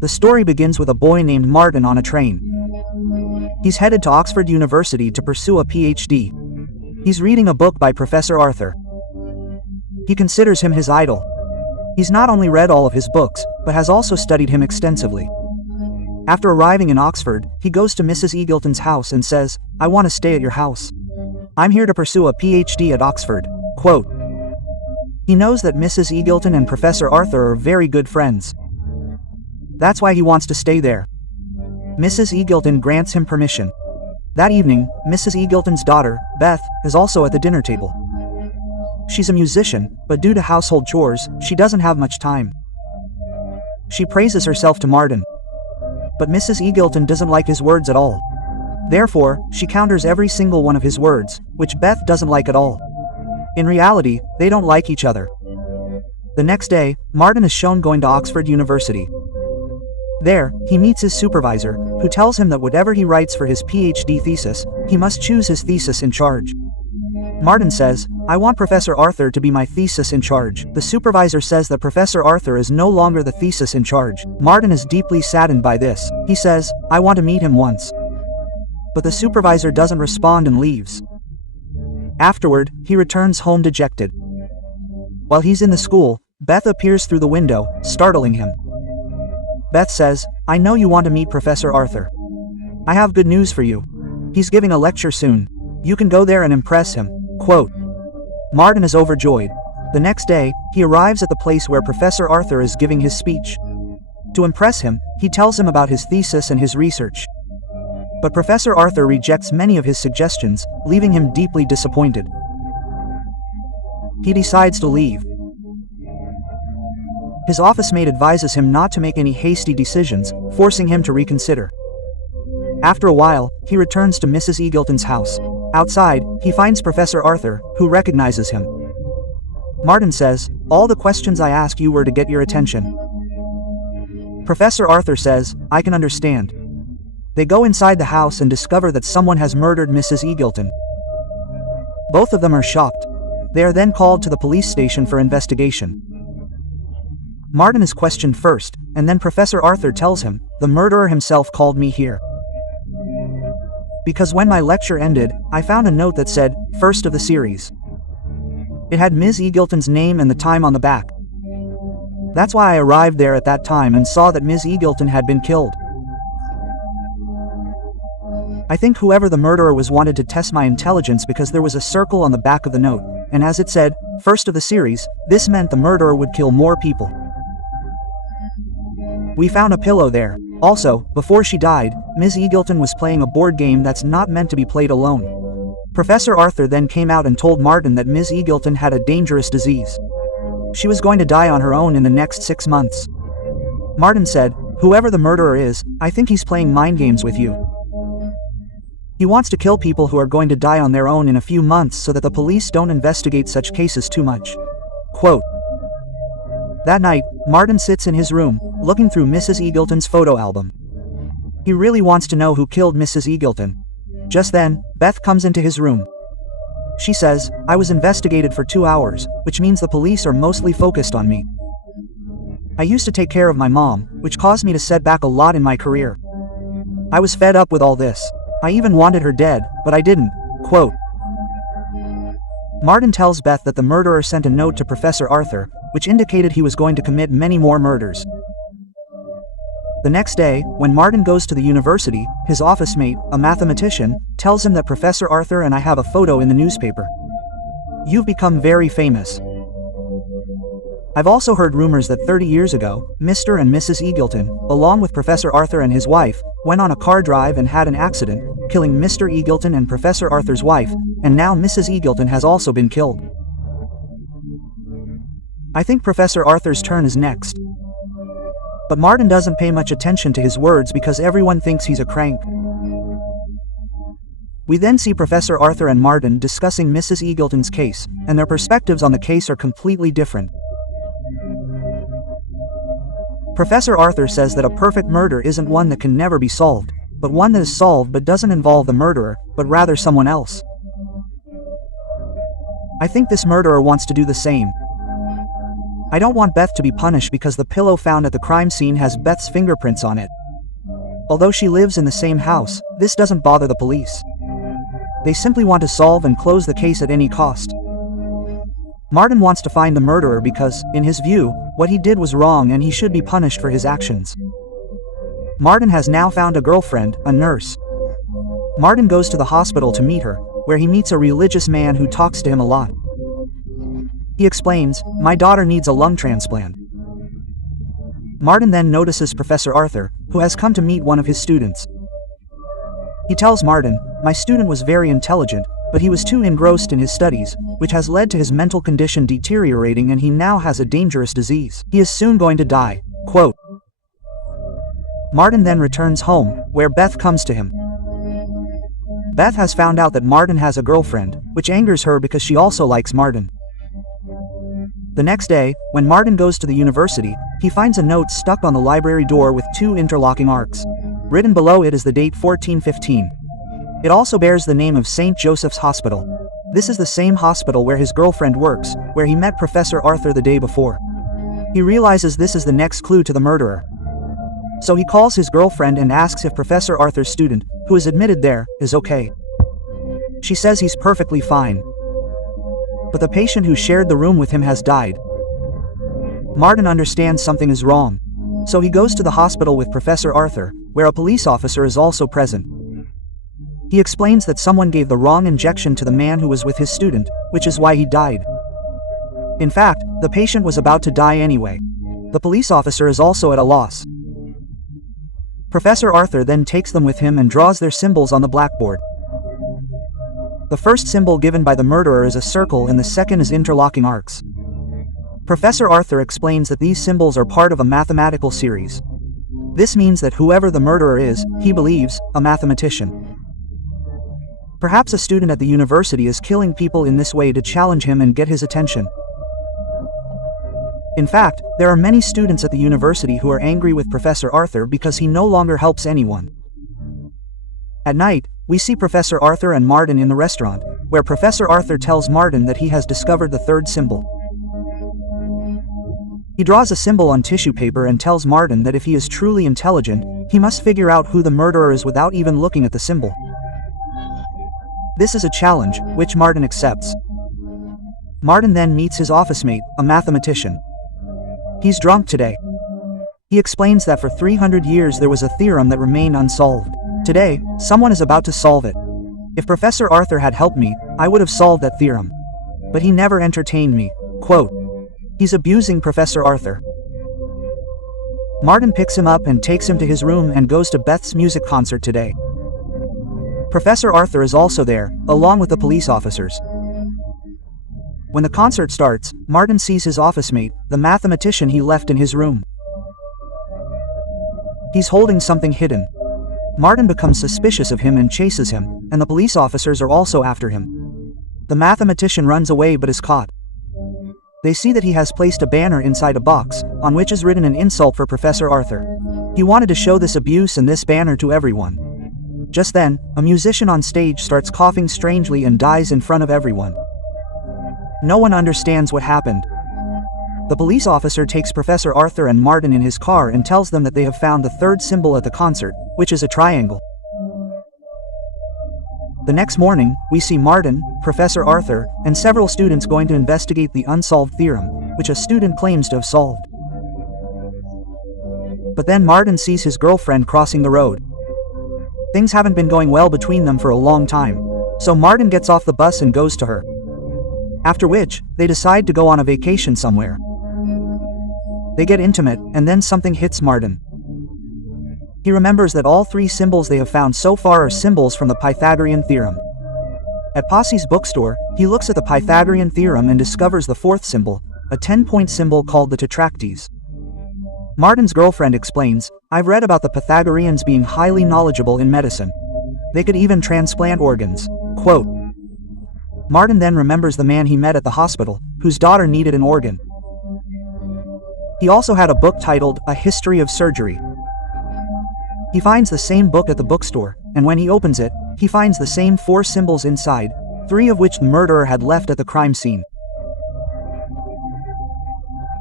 The story begins with a boy named Martin on a train. He's headed to Oxford University to pursue a PhD. He's reading a book by Professor Arthur. He considers him his idol. He's not only read all of his books, but has also studied him extensively. After arriving in Oxford, he goes to Mrs. Eagleton's house and says, "I want to stay at your house. I'm here to pursue a PhD at Oxford." Quote. He knows that Mrs. Eagleton and Professor Arthur are very good friends. That's why he wants to stay there. Mrs. Eagleton grants him permission. That evening, Mrs. Eagleton's daughter, Beth, is also at the dinner table. She's a musician, but due to household chores, she doesn't have much time. She praises herself to Martin. But Mrs. Eagleton doesn't like his words at all. Therefore, she counters every single one of his words, which Beth doesn't like at all. In reality, they don't like each other. The next day, Martin is shown going to Oxford University. There, he meets his supervisor, who tells him that whatever he writes for his PhD thesis, he must choose his thesis in charge. Martin says, "I want Professor Arthur to be my thesis in charge." The supervisor says that Professor Arthur is no longer the thesis in charge. Martin is deeply saddened by this. He says, "I want to meet him once." But the supervisor doesn't respond and leaves. Afterward, he returns home dejected. While he's in the school, Beth appears through the window, startling him. Beth says, "I know you want to meet Professor Arthur. I have good news for you. He's giving a lecture soon. You can go there and impress him." Quote. Martin is overjoyed. The next day, he arrives at the place where Professor Arthur is giving his speech. To impress him, he tells him about his thesis and his research. But Professor Arthur rejects many of his suggestions, leaving him deeply disappointed. He decides to leave. His office mate advises him not to make any hasty decisions, forcing him to reconsider. After a while, he returns to Mrs. Eagleton's house. Outside, he finds Professor Arthur, who recognizes him. Martin says, "All the questions I asked you were to get your attention." Professor Arthur says, "I can understand." They go inside the house and discover that someone has murdered Mrs. Eagleton. Both of them are shocked. They are then called to the police station for investigation. Martin is questioned first, and then Professor Arthur tells him, "The murderer himself called me here. Because when my lecture ended, I found a note that said, 'First of the series.' It had Ms. Eagleton's name and the time on the back. That's why I arrived there at that time and saw that Ms. Eagleton had been killed. I think whoever the murderer was wanted to test my intelligence because there was a circle on the back of the note, and as it said, 'First of the series,' this meant the murderer would kill more people. We found a pillow there. Also, before she died, Ms. Eagleton was playing a board game that's not meant to be played alone." Professor Arthur then came out and told Martin that Ms. Eagleton had a dangerous disease. She was going to die on her own in the next 6 months. Martin said, "Whoever the murderer is, I think he's playing mind games with you. He wants to kill people who are going to die on their own in a few months so that the police don't investigate such cases too much." Quote. That night, Martin sits in his room, looking through Mrs. Eagleton's photo album. He really wants to know who killed Mrs. Eagleton. Just then, Beth comes into his room. She says, "I was investigated for 2 hours, which means the police are mostly focused on me. I used to take care of my mom, which caused me to set back a lot in my career. I was fed up with all this. I even wanted her dead, but I didn't." Quote. Martin tells Beth that the murderer sent a note to Professor Arthur, which indicated he was going to commit many more murders. The next day, when Martin goes to the university, his office mate, a mathematician, tells him that Professor Arthur and I have a photo in the newspaper. "You've become very famous. I've also heard rumors that 30 years ago, Mr. and Mrs. Eagleton, along with Professor Arthur and his wife, went on a car drive and had an accident, killing Mr. Eagleton and Professor Arthur's wife, and now Mrs. Eagleton has also been killed. I think Professor Arthur's turn is next." But Martin doesn't pay much attention to his words because everyone thinks he's a crank. We then see Professor Arthur and Martin discussing Mrs. Eagleton's case, and their perspectives on the case are completely different. Professor Arthur says that a perfect murder isn't one that can never be solved, but one that is solved but doesn't involve the murderer, but rather someone else. I think this murderer wants to do the same. I don't want Beth to be punished because the pillow found at the crime scene has Beth's fingerprints on it. Although she lives in the same house, this doesn't bother the police. They simply want to solve and close the case at any cost. Martin wants to find the murderer because, in his view, what he did was wrong and he should be punished for his actions. Martin has now found a girlfriend, a nurse. Martin goes to the hospital to meet her, where he meets a religious man who talks to him a lot. He explains, "My daughter needs a lung transplant." Martin then notices Professor Arthur, who has come to meet one of his students. He tells Martin, "My student was very intelligent, but he was too engrossed in his studies, which has led to his mental condition deteriorating and he now has a dangerous disease. He is soon going to die." Quote. Martin then returns home, where Beth comes to him. Beth has found out that Martin has a girlfriend, which angers her because she also likes Martin. The next day, when Martin goes to the university, he finds a note stuck on the library door with 2 interlocking arcs. Written below it is the date 1415. It also bears the name of St. Joseph's Hospital. This is the same hospital where his girlfriend works, where he met Professor Arthur the day before. He realizes this is the next clue to the murderer. So he calls his girlfriend and asks if Professor Arthur's student, who is admitted there, is okay. She says he's perfectly fine. But the patient who shared the room with him has died. Martin understands something is wrong. So he goes to the hospital with Professor Arthur, where a police officer is also present. He explains that someone gave the wrong injection to the man who was with his student, which is why he died. In fact, the patient was about to die anyway. The police officer is also at a loss. Professor Arthur then takes them with him and draws their symbols on the blackboard. The first symbol given by the murderer is a circle and the second is interlocking arcs. Professor Arthur explains that these symbols are part of a mathematical series. This means that whoever the murderer is, he believes, a mathematician. Perhaps a student at the university is killing people in this way to challenge him and get his attention. In fact, there are many students at the university who are angry with Professor Arthur because he no longer helps anyone. At night, we see Professor Arthur and Martin in the restaurant, where Professor Arthur tells Martin that he has discovered the third symbol. He draws a symbol on tissue paper and tells Martin that if he is truly intelligent, he must figure out who the murderer is without even looking at the symbol. This is a challenge, which Martin accepts. Martin then meets his office mate, a mathematician. He's drunk today. He explains that for 300 years there was a theorem that remained unsolved. Today, someone is about to solve it. If Professor Arthur had helped me, I would have solved that theorem. But he never entertained me. Quote. He's abusing Professor Arthur. Martin picks him up and takes him to his room and goes to Beth's music concert today. Professor Arthur is also there, along with the police officers. When the concert starts, Martin sees his office mate, the mathematician he left in his room. He's holding something hidden. Martin becomes suspicious of him and chases him, and the police officers are also after him. The mathematician runs away but is caught. They see that he has placed a banner inside a box, on which is written an insult for Professor Arthur. He wanted to show this abuse and this banner to everyone. Just then, a musician on stage starts coughing strangely and dies in front of everyone. No one understands what happened. The police officer takes Professor Arthur and Martin in his car and tells them that they have found the third symbol at the concert, which is a triangle. The next morning, we see Martin, Professor Arthur, and several students going to investigate the unsolved theorem, which a student claims to have solved. But then Martin sees his girlfriend crossing the road. Things haven't been going well between them for a long time, so Martin gets off the bus and goes to her. After which, they decide to go on a vacation somewhere. They get intimate, and then something hits Martin. He remembers that all 3 symbols they have found so far are symbols from the Pythagorean theorem. At Posse's bookstore, he looks at the Pythagorean theorem and discovers the 4th symbol, a 10-point symbol called the tetractys. Martin's girlfriend explains, "I've read about the Pythagoreans being highly knowledgeable in medicine. They could even transplant organs." Quote. Martin then remembers the man he met at the hospital, whose daughter needed an organ. He also had a book titled, A History of Surgery. He finds the same book at the bookstore, and when he opens it, he finds the same 4 symbols inside, 3 of which the murderer had left at the crime scene.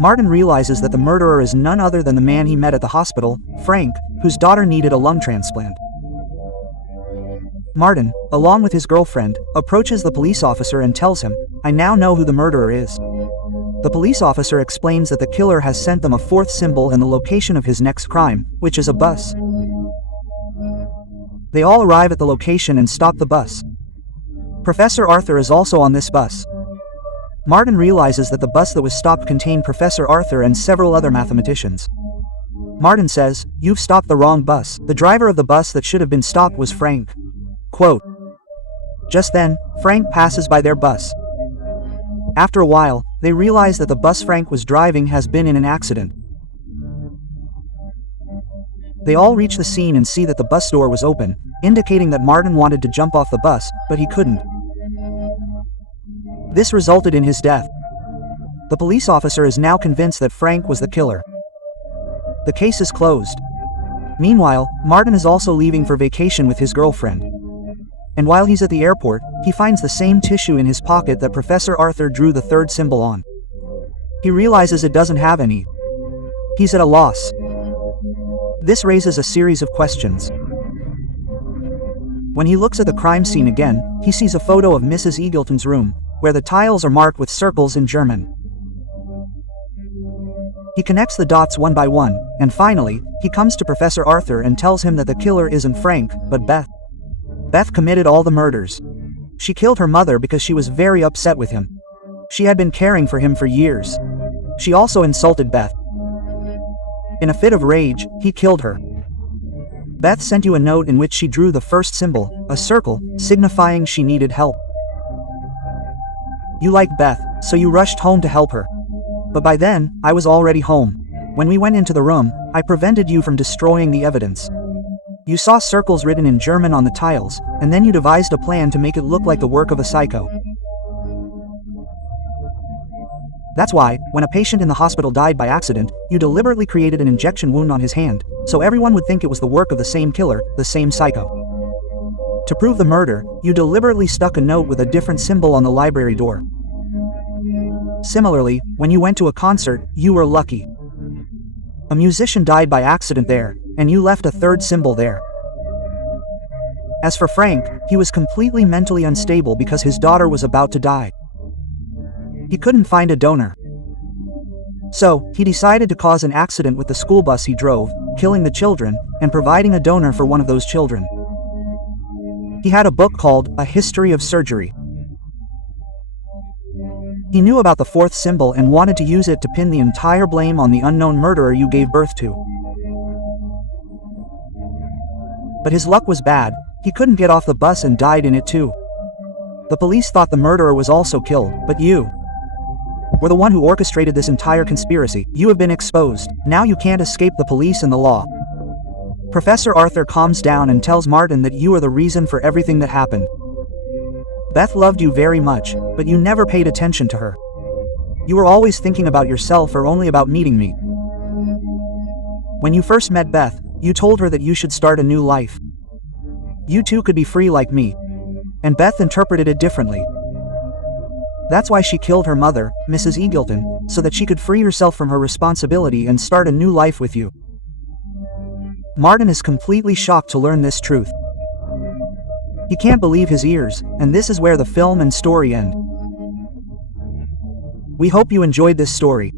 Martin realizes that the murderer is none other than the man he met at the hospital, Frank, whose daughter needed a lung transplant. Martin, along with his girlfriend, approaches the police officer and tells him, "I now know who the murderer is." The police officer explains that the killer has sent them a fourth symbol and the location of his next crime, which is a bus. They all arrive at the location and stop the bus. Professor Arthur is also on this bus. Martin realizes that the bus that was stopped contained Professor Arthur and several other mathematicians. Martin says, "You've stopped the wrong bus. The driver of the bus that should have been stopped was Frank." Quote. Just then, Frank passes by their bus. After a while, they realize that the bus Frank was driving has been in an accident. They all reach the scene and see that the bus door was open, indicating that Martin wanted to jump off the bus, but he couldn't. This resulted in his death. The police officer is now convinced that Frank was the killer. The case is closed. Meanwhile, Martin is also leaving for vacation with his girlfriend. And while he's at the airport, he finds the same tissue in his pocket that Professor Arthur drew the third symbol on. He realizes it doesn't have any. He's at a loss. This raises a series of questions. When he looks at the crime scene again, he sees a photo of Mrs. Eagleton's room, where the tiles are marked with circles in German. He connects the dots one by one, and finally, he comes to Professor Arthur and tells him that the killer isn't Frank, but Beth. Beth committed all the murders. She killed her mother because she was very upset with him. She had been caring for him for years. She also insulted Beth. In a fit of rage, he killed her. Beth sent you a note in which she drew the first symbol, a circle, signifying she needed help. You liked Beth, so you rushed home to help her. But by then, I was already home. When we went into the room, I prevented you from destroying the evidence. You saw circles written in German on the tiles, and then you devised a plan to make it look like the work of a psycho. That's why, when a patient in the hospital died by accident, you deliberately created an injection wound on his hand, so everyone would think it was the work of the same killer, the same psycho. To prove the murder, you deliberately stuck a note with a different symbol on the library door. Similarly, when you went to a concert, you were lucky. A musician died by accident there, and you left a third symbol there. As for Frank, he was completely mentally unstable because his daughter was about to die. He couldn't find a donor. So, he decided to cause an accident with the school bus he drove, killing the children, and providing a donor for one of those children. He had a book called A History of Surgery. He knew about the fourth symbol and wanted to use it to pin the entire blame on the unknown murderer you gave birth to. But his luck was bad. He couldn't get off the bus and died in it too. The police thought the murderer was also killed, but you were the one who orchestrated this entire conspiracy. You have been exposed. Now you can't escape the police and the law. Professor Arthur calms down and tells Martin that you are the reason for everything that happened. Beth loved you very much, but you never paid attention to her. You were always thinking about yourself or only about meeting me. When you first met Beth, you told her that you should start a new life. You too could be free like me. And Beth interpreted it differently. That's why she killed her mother, Mrs. Eagleton, so that she could free herself from her responsibility and start a new life with you. Martin is completely shocked to learn this truth. He can't believe his ears, and this is where the film and story end. We hope you enjoyed this story.